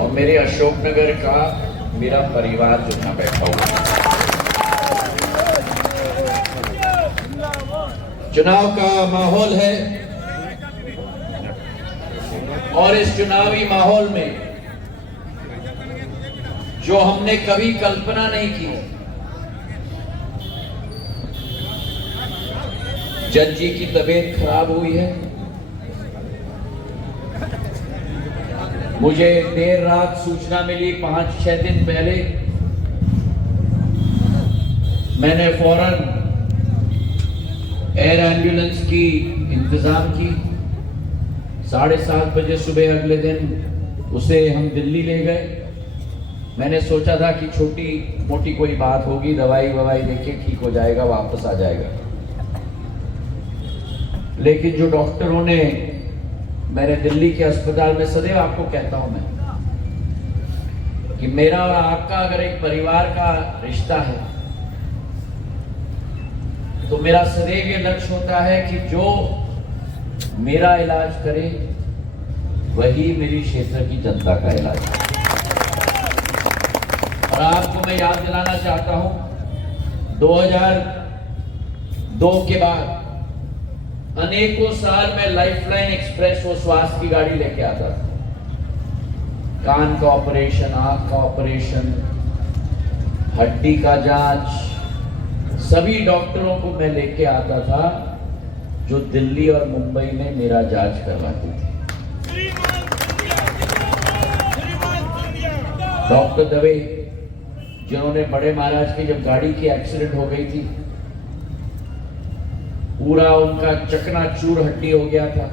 और मेरे अशोकनगर का मेरा परिवार जो यहाँ बैठा हुआ है। चुनाव का माहौल है और इस चुनावी माहौल में जो हमने कभी कल्पना नहीं की, जज जी की तबीयत खराब हुई है। मुझे देर रात सूचना मिली, 5-6 दिन पहले मैंने फौरन एयर एम्बुलेंस की इंतजाम की। 7:30 बजे सुबह अगले दिन उसे हम दिल्ली ले गए। मैंने सोचा था कि छोटी मोटी कोई बात होगी, दवाई ववाई देके ठीक हो जाएगा, वापस आ जाएगा। लेकिन जो डॉक्टरों ने, मैंने दिल्ली के अस्पताल में सदैव आपको कहता हूं मैं कि मेरा और आपका अगर एक परिवार का रिश्ता है तो मेरा सदैव ये लक्ष्य होता है कि जो मेरा इलाज करे वही मेरी क्षेत्र की जनता का इलाज करे। और आपको मैं याद दिलाना चाहता हूं, 2002 के बाद अनेकों साल में लाइफलाइन एक्सप्रेस वो स्वास्थ्य की गाड़ी लेके आता था। कान का ऑपरेशन, आंख का ऑपरेशन, हड्डी का जांच, सभी डॉक्टरों को मैं लेके आता था जो दिल्ली और मुंबई में मेरा जांच करवाती थी। डॉक्टर दवे जिन्होंने बड़े महाराज की जब गाड़ी की एक्सीडेंट हो गई थी, पूरा उनका चकनाचूर हड्डी हो गया था,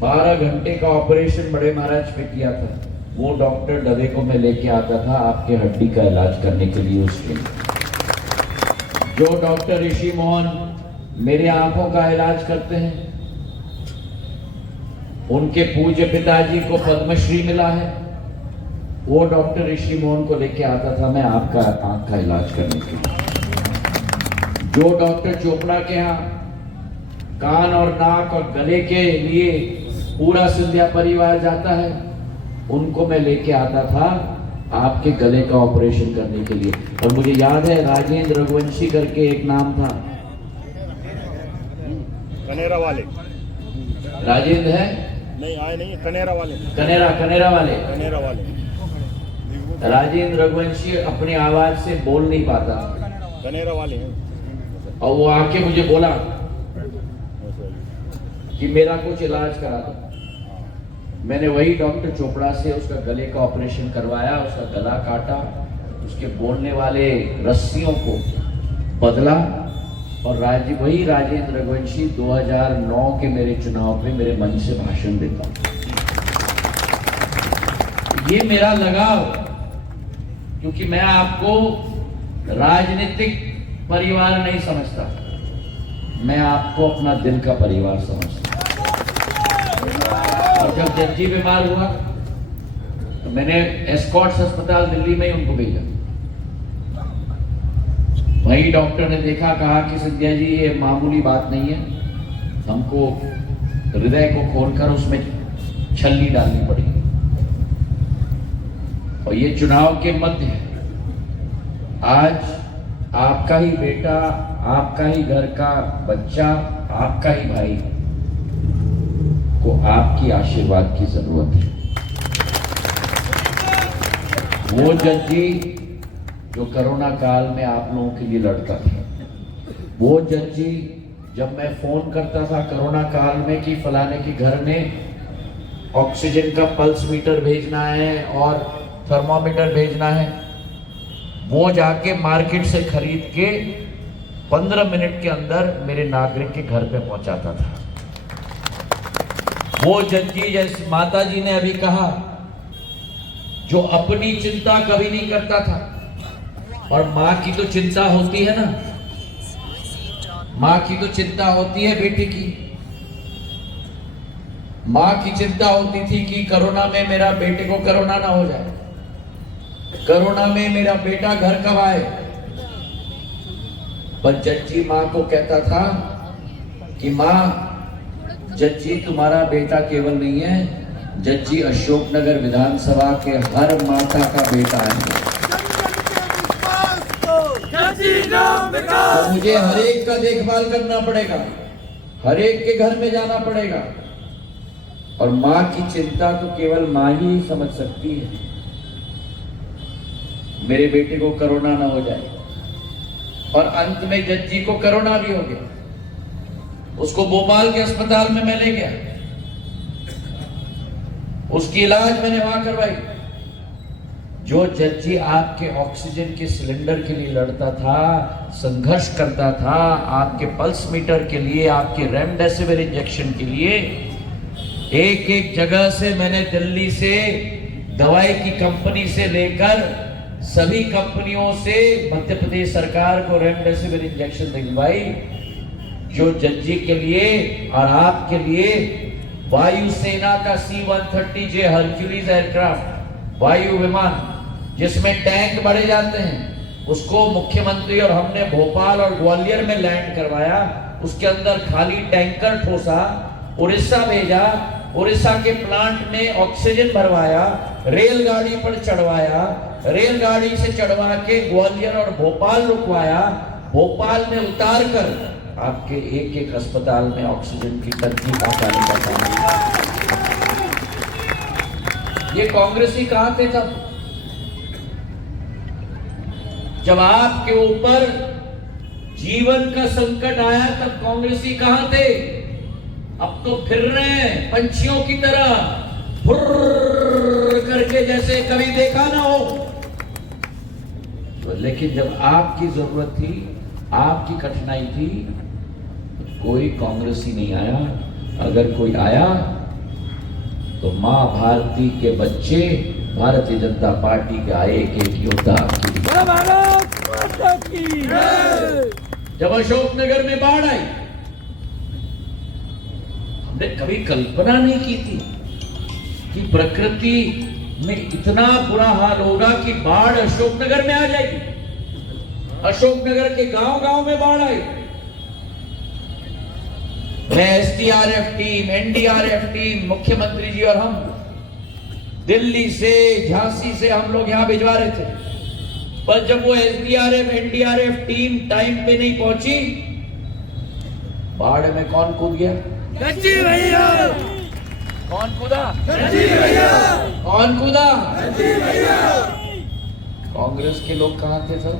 12 घंटे का ऑपरेशन बड़े महाराज पे किया था। वो डॉक्टर दवे को मैं लेके आता था आपके हड्डी का इलाज करने के लिए। उसके जो डॉक्टर ऋषि मोहन मेरे आंखों का इलाज करते हैं, उनके पूज्य पिताजी को पद्मश्री मिला है, वो डॉक्टर ऋषि मोहन को लेके आता था मैं आपका आंख का इलाज करने के लिए। जो डॉक्टर चोपड़ा के यहाँ कान और नाक और गले के लिए पूरा सिंधिया परिवार जाता है, उनको मैं लेके आता था आपके गले का ऑपरेशन करने के लिए। और मुझे याद है राजेंद्र रघुवंशी करके एक नाम था, कनेरा वाले राजेंद्र है नहीं आए नहीं, कनेरा वाले कनेरा वाले राजेंद्र रघुवंशी अपनी आवाज से बोल नहीं पाता, कनेरा वाले हैं। और वो आके मुझे बोला कि मेरा कुछ इलाज करा दो। मैंने वही डॉक्टर चोपड़ा से उसका गले का ऑपरेशन करवाया, उसका गला काटा, उसके बोलने वाले रस्सियों को बदला। और वही राजेंद्र रघुवंशी 2009 के मेरे चुनाव पे मेरे मंच से भाषण देता। ये मेरा लगाव, क्योंकि मैं आपको राजनीतिक परिवार नहीं समझता, मैं आपको अपना दिल का परिवार समझता। और जब जज्जी बीमार हुआ तो मैंने एस्कॉर्ट्स अस्पताल दिल्ली में ही उनको भेजा। वही डॉक्टर ने देखा, कहा कि सिंधिया जी ये मामूली बात नहीं है, हमको हृदय को खोलकर उसमें छल्ली डालनी पड़ी। और ये चुनाव के मध्य है, आज आपका ही बेटा, आपका ही घर का बच्चा, आपका ही भाई को आपकी आशीर्वाद की जरूरत है। वो जज्जी जो कोरोना काल में आप लोगों के लिए लड़ता था, वो जज्जी जब मैं फोन करता था कोरोना काल में कि फलाने के घर में ऑक्सीजन का पल्स मीटर भेजना है और थर्मोमीटर भेजना है, वो जाके मार्केट से खरीद के 15 मिनट के अंदर मेरे नागरिक के घर पे पहुंचाता था। वो जज्जी, जैसे माता जी ने अभी कहा, जो अपनी चिंता कभी नहीं करता था। और माँ की तो चिंता होती है ना, माँ की तो चिंता होती है बेटे की। माँ की चिंता होती थी कि कोरोना में मेरा बेटे को कोरोना ना हो जाए, कोरोना में मेरा बेटा घर कब आए। पर जज्जी माँ को कहता था कि माँ, जज्जी तुम्हारा बेटा केवल नहीं है, जज्जी अशोकनगर विधानसभा के हर माता का बेटा है। तो मुझे हर एक का देखभाल करना पड़ेगा, हर एक के घर में जाना पड़ेगा। और माँ की चिंता तो केवल माँ ही समझ सकती है। मेरे बेटे को कोरोना ना हो जाए, और अंत में जज्जी को कोरोना भी हो गया। उसको भोपाल के अस्पताल में मैं ले गया, उसकी इलाज मैंने वहां करवाई। जो जज्जी आपके ऑक्सीजन के सिलेंडर के लिए लड़ता था, संघर्ष करता था, आपके पल्स मीटर के लिए, आपके रेमडेसिविर इंजेक्शन के लिए, एक एक जगह से मैंने दिल्ली से दवाई की कंपनी से लेकर सभी कंपनियों से मध्य प्रदेश सरकार को रेमडेसिविर इंजेक्शन दिलवाई। जो जज्जी के लिए और आपके लिए वायुसेना का C-130J हरक्यूलिस एयरक्राफ्ट, वायु विमान जिसमें टैंक बढ़े जाते हैं, उसको मुख्यमंत्री और हमने भोपाल और ग्वालियर में लैंड करवाया। उसके अंदर खाली टैंकर ठोसा, उड़ीसा भेजा, उड़ीसा के प्लांट में ऑक्सीजन भरवाया, रेलगाड़ी पर चढ़वाया, रेलगाड़ी से चढ़वा के ग्वालियर और भोपाल रुकवाया, भोपाल में उतार कर आपके एक एक अस्पताल में ऑक्सीजन की टंकी पहुंचाने का काम किया। ये कांग्रेसी कहां थे तब, जब आपके ऊपर जीवन का संकट आया, तब कांग्रेसी कहां थे? अब तो फिर रहे हैं पंछियों की तरह, फुर्र करके, जैसे कभी देखा ना हो। तो लेकिन जब आपकी जरूरत थी, आपकी कठिनाई थी, कोई कांग्रेसी नहीं आया। अगर कोई आया तो मां भारती के बच्चे भारतीय जनता पार्टी के आए एक एक योद्धा। जब अशोकनगर में बाढ़ आई, हमने कभी कल्पना नहीं की थी कि प्रकृति में इतना बुरा हाल होगा कि बाढ़ अशोकनगर में आ जाएगी। अशोकनगर के गांव-गांव में बाढ़ आई। मैं एसडीआरएफ टीम, एनडीआरएफ टीम, मुख्यमंत्री जी और हम दिल्ली से, झांसी से हम लोग यहां भिजवा रहे थे। पर जब वो एसडीआरएफ, एनडीआरएफ टीम टाइम पे नहीं पहुंची, बाढ़ में कौन कूद गया? जज्जी भैया। कौन कूदा? जज्जी भैया। कौन कूदा? जज्जी भैया। कांग्रेस के लोग कहां थे सर?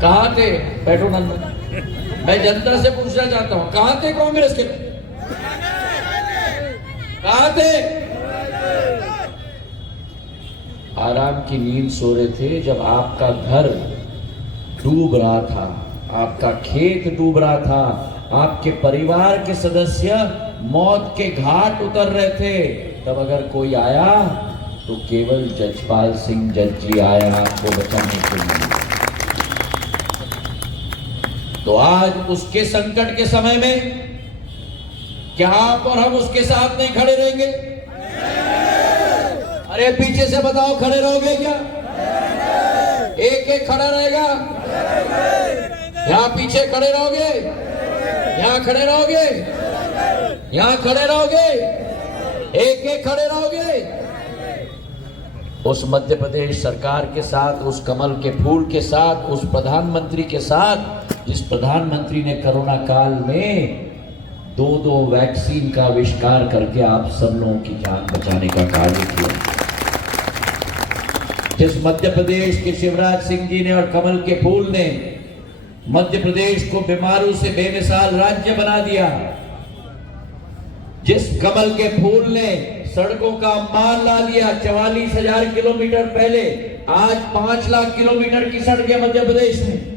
कहां थे? बैठो नंदन, मैं जनता से पूछना चाहता हूं, कहां थे कांग्रेस के लोग? कहां थे? आराम की नींद सो रहे थे जब आपका घर डूब रहा था, आपका खेत डूब रहा था, आपके परिवार के सदस्य मौत के घाट उतर रहे थे। तब अगर कोई आया तो केवल जजपाल सिंह जज्जी आया आपको बचाने के लिए। तो आज उसके संकट के समय में क्या आप और हम उसके साथ नहीं खड़े रहेंगे? अरे पीछे से बताओ, खड़े रहोगे क्या? एक एक खड़ा रहेगा? यहाँ पीछे खड़े रहोगे? यहाँ खड़े रहोगे? यहाँ खड़े रहोगे? एक एक खड़े रहोगे? उस मध्य प्रदेश सरकार के साथ, उस कमल के फूल के साथ, उस प्रधानमंत्री के साथ, जिस प्रधानमंत्री ने कोरोना काल में 2 वैक्सीन का आविष्कार करके आप सब लोगों की जान बचाने का कार्य किया, जिस मध्य प्रदेश के शिवराज सिंह जी ने और कमल के फूल ने मध्य प्रदेश को बीमारों से बेमिसाल राज्य बना दिया, जिस कमल के फूल ने सड़कों का अंबार ला लिया। 44,000 किलोमीटर पहले आज 5 लाख किलोमीटर की सड़कें मध्य प्रदेश में।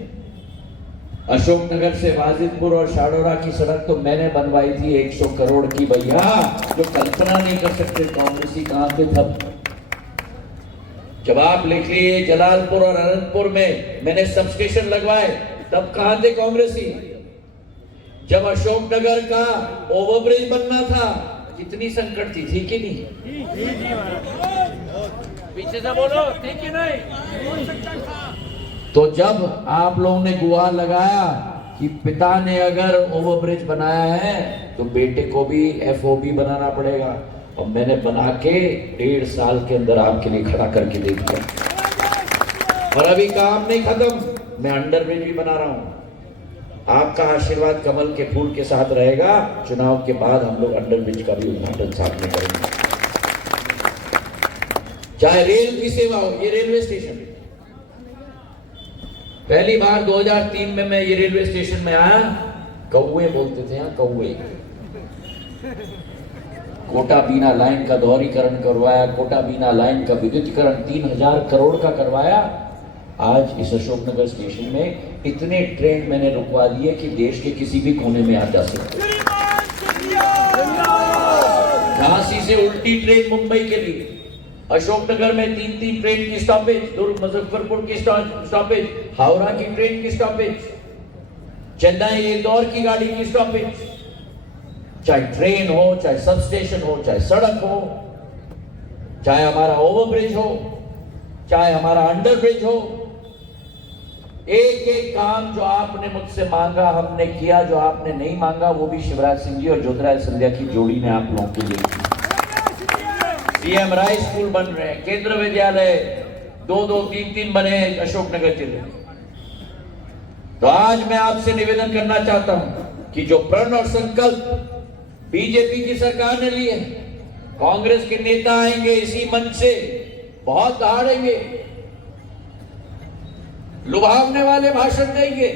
अशोकनगर से वाजिदपुर और शाडोरा की सड़क तो मैंने बनवाई थी 100 करोड़ की भैया, जो कल्पना नहीं कर सकते कांग्रेसी कहां थे तब। जब आप लिख लिए जलालपुर और अनंतपुर में मैंने सबस्टेशन लगवाए, तब कहां थे कांग्रेसी? जब अशोकनगर का ओवरब्रिज बनना था, कितनी संकट थी कि नहीं? पीछे से बोलो, थी कि नहीं? तो जब आप लोगों ने गुहार लगाया कि पिता ने अगर ओवरब्रिज बनाया है तो बेटे को भी FOB बनाना पड़ेगा, और मैंने बना के 1.5 साल के अंदर आपके लिए खड़ा करके दे दिया। और अभी काम नहीं खत्म, मैं अंडरब्रिज भी बना रहा हूं। आपका आशीर्वाद कमल के फूल के साथ रहेगा। चुनाव के बाद हम लोग अंडरब्रिज का भी उद्घाटन साथ में करेंगे। चाहे रेल की सेवा हो, ये रेलवे स्टेशन पहली बार 2003 में मैं ये रेलवे स्टेशन में आया, कौवे बोलते थे यहाँ, कौवे। कोटा बीना लाइन का दोहरीकरण करवाया, कोटा बीना लाइन का विद्युतीकरण 3000 करोड़ का करवाया। आज इस अशोकनगर स्टेशन में इतने ट्रेन मैंने रुकवा दिए कि देश के किसी भी कोने में आ जा सकते। झांसी से उल्टी ट्रेन मुंबई के लिए, अशोकनगर में 3 ट्रेन की स्टॉपेज, दुर्ग मुजफ्फरपुर की स्टॉपेज, हावड़ा की ट्रेन की स्टॉपेज, चेन्नई इंदौर की गाड़ी की स्टॉपेज। चाहे ट्रेन हो, चाहे सब स्टेशन हो, चाहे सड़क हो, चाहे हमारा ओवरब्रिज हो, चाहे हमारा अंडरब्रिज हो, एक एक काम जो आपने मुझसे मांगा हमने किया। जो आपने नहीं मांगा वो भी शिवराज सिंह जी और ज्योतिरादित्य सिंधिया की जोड़ी ने आप लोगों के लिए की। CM राय स्कूल बन रहे हैं, केंद्र विद्यालय 2-2, 3-3 बने हैं अशोकनगर जिले में। तो आज मैं आपसे निवेदन करना चाहता हूं कि जो प्रण और संकल्प बीजेपी की सरकार ने लिए, कांग्रेस के नेता आएंगे इसी मंच से बहुत दहाड़ेंगे, लुभावने वाले भाषण देंगे,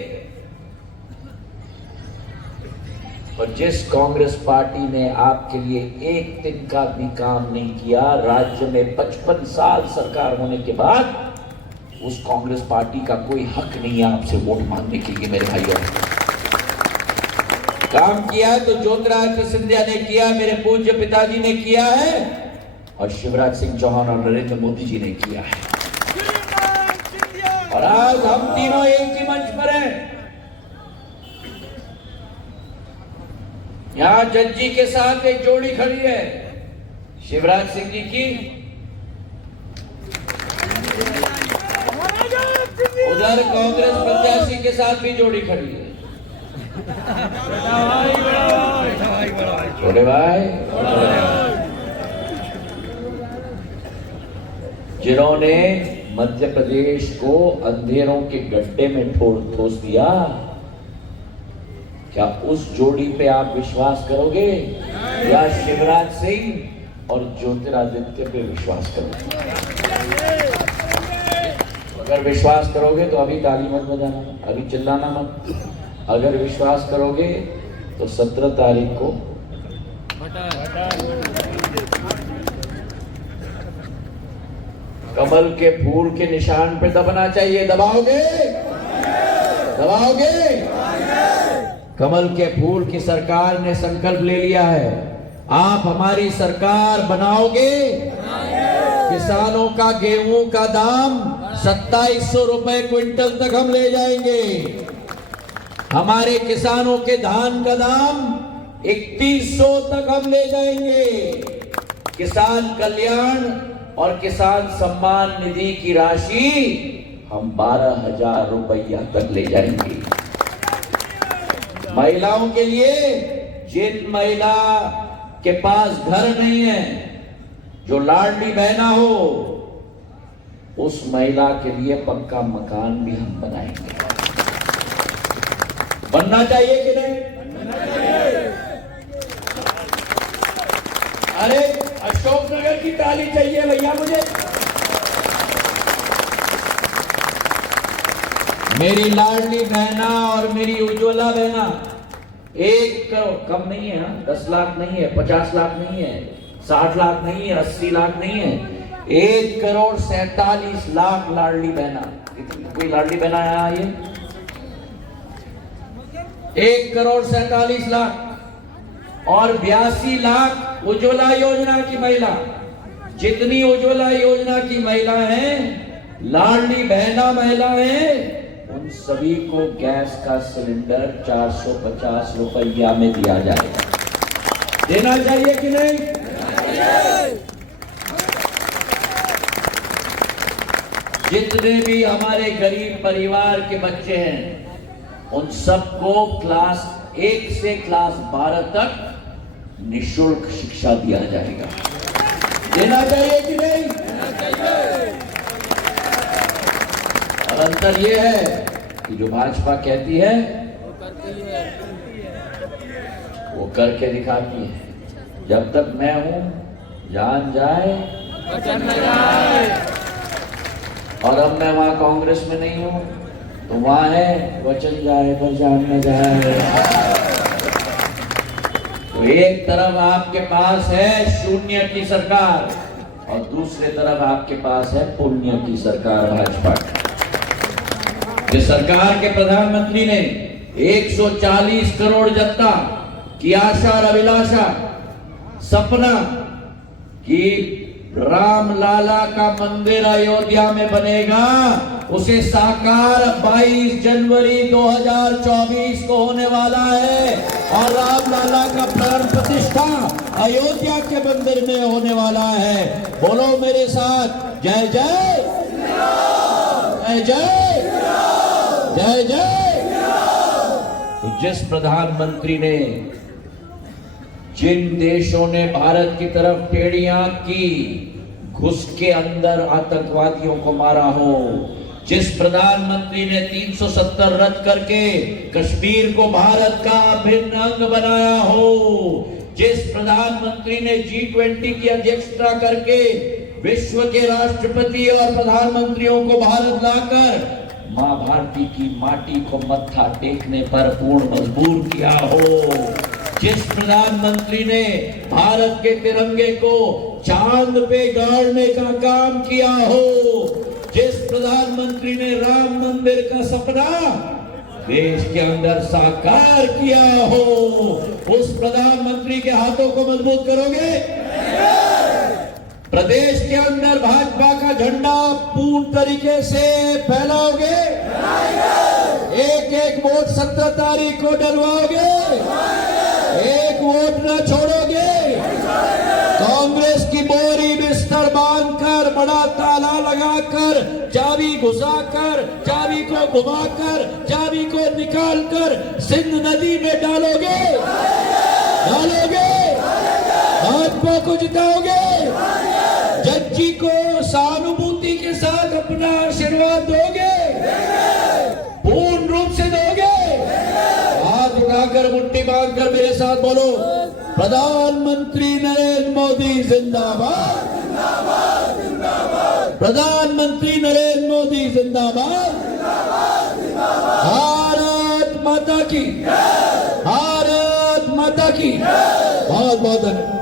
और जिस कांग्रेस पार्टी ने आपके लिए एक दिन का भी काम नहीं किया, राज्य में 55 साल सरकार होने के बाद, उस कांग्रेस पार्टी का कोई हक नहीं है आपसे वोट मांगने के लिए। मेरे भाइयों, काम किया है तो ज्योतिरादित्य सिंधिया ने किया, मेरे पूज्य पिताजी ने किया है, और शिवराज सिंह चौहान और नरेंद्र मोदी जी ने किया है। और आज हम तीनों एक ही मंच पर हैं। यहां जज्जी के साथ एक जोड़ी खड़ी है, शिवराज सिंह जी की, उधर कांग्रेस प्रत्याशी के साथ भी जोड़ी खड़ी है। छोटे भाई, जिन्होंने मध्य प्रदेश को अंधेरों के गड्ढे में ठोस दिया, क्या उस जोड़ी पे आप विश्वास करोगे या शिवराज सिंह और ज्योतिरादित्य पे विश्वास करोगे? अगर विश्वास करोगे तो अभी ताली मत बजाना, अभी चिल्लाना मत। अगर विश्वास करोगे तो 17 तारीख को कमल के फूल के निशान पे दबना चाहिए। दबाओगे? दबाओगे? कमल के फूल की सरकार ने संकल्प ले लिया है, आप हमारी सरकार बनाओगे। किसानों का गेहूं का दाम 2700 रुपए क्विंटल तक हम ले जाएंगे। हमारे किसानों के धान का दाम 3100 तक हम ले जाएंगे। किसान कल्याण और किसान सम्मान निधि की राशि हम 12,000 रुपया तक ले जाएंगे। महिलाओं के लिए, जिन महिला के पास घर नहीं है, जो लाडली बहना हो, उस महिला के लिए पक्का मकान भी हम बनाएंगे। बनना चाहिए कि नहीं? अरे अशोकनगर की ताली चाहिए भैया मुझे। मेरी लाडली बहना और मेरी उज्ज्वला बहना 1 करोड़ कम नहीं है, 10 लाख नहीं है, 50 लाख नहीं है, 60 लाख नहीं है, 80 लाख नहीं है, 1 करोड़ 47 लाख लाडली बहना। कोई लाडली बहना आया ये? 1 करोड़ 47 लाख और 82 लाख उज्ज्वला योजना की महिला। जितनी उज्ज्वला योजना की महिला हैं, लाडली बहना महिला हैं, उन सभी को गैस का सिलेंडर 450 रुपया में दिया जाएगा। देना चाहिए कि नहीं? जितने भी हमारे गरीब परिवार के बच्चे हैं, उन सबको क्लास 1 से क्लास 12 तक निःशुल्क शिक्षा दिया जाएगा। देना चाहिए कि नहीं? और अंतर यह है कि जो भाजपा कहती है वो करके दिखाती है। जब तक मैं हूं, जान जाए और अब मैं वहां कांग्रेस में नहीं हूं, तो वहां है वचन जाए पर जान न जाए। तो एक तरफ आपके पास है शून्य की सरकार और दूसरे तरफ आपके पास है पुण्य की सरकार भाजपा की। सरकार के प्रधानमंत्री ने 140 करोड़ जनता की आशा और अभिलाषा, सपना कि राम लाला का मंदिर अयोध्या में बनेगा, उसे साकार 22 जनवरी 2024 को होने वाला है और राम लाला का प्राण प्रतिष्ठा अयोध्या के मंदिर में होने वाला है। बोलो मेरे साथ, जय जय जय जय जय जय। तो जिस प्रधानमंत्री ने, जिन देशों ने भारत की तरफ टेढ़ियां की, घुस के अंदर आतंकवादियों को मारा हो, जिस प्रधानमंत्री ने 370 रद्द करके कश्मीर को भारत का अभिन्न अंग बनाया हो, जिस प्रधानमंत्री ने G20 की अध्यक्षता करके विश्व के राष्ट्रपति और प्रधानमंत्रियों को भारत लाकर मां भारती की माटी को मत्था टेकने पर पूर्ण मजबूर किया हो, जिस प्रधानमंत्री ने भारत के तिरंगे को चांद पे गाड़ने का काम किया हो, जिस प्रधानमंत्री ने राम मंदिर का सपना देश के अंदर साकार किया हो, उस प्रधानमंत्री के हाथों को मजबूत करोगे? प्रदेश के अंदर भाजपा का झंडा पूर्ण तरीके से फैलाओगे? एक एक वोट 17 तारीख को डलवाओगे? एक वोट न छोड़ोगे? कांग्रेस की बोरी बिस्तर बांधकर, बड़ा ताला लगाकर, चाबी घुसाकर, चाबी को घुमाकर, चाबी को निकालकर सिंध नदी में डालोगे? डालोगे? भाजपा को जिताओगे? जज्जी को सहानुभूति के साथ अपना आशीर्वाद दोगे? पूर्ण रूप से दोगे? हाथ उठाकर मुट्ठी बांधकर मेरे साथ बोलो, प्रधानमंत्री नरेंद्र मोदी जिंदाबाद, प्रधानमंत्री नरेंद्र मोदी जिंदाबाद, भारत माता की, भारत माता की। बहुत बहुत धन्यवाद।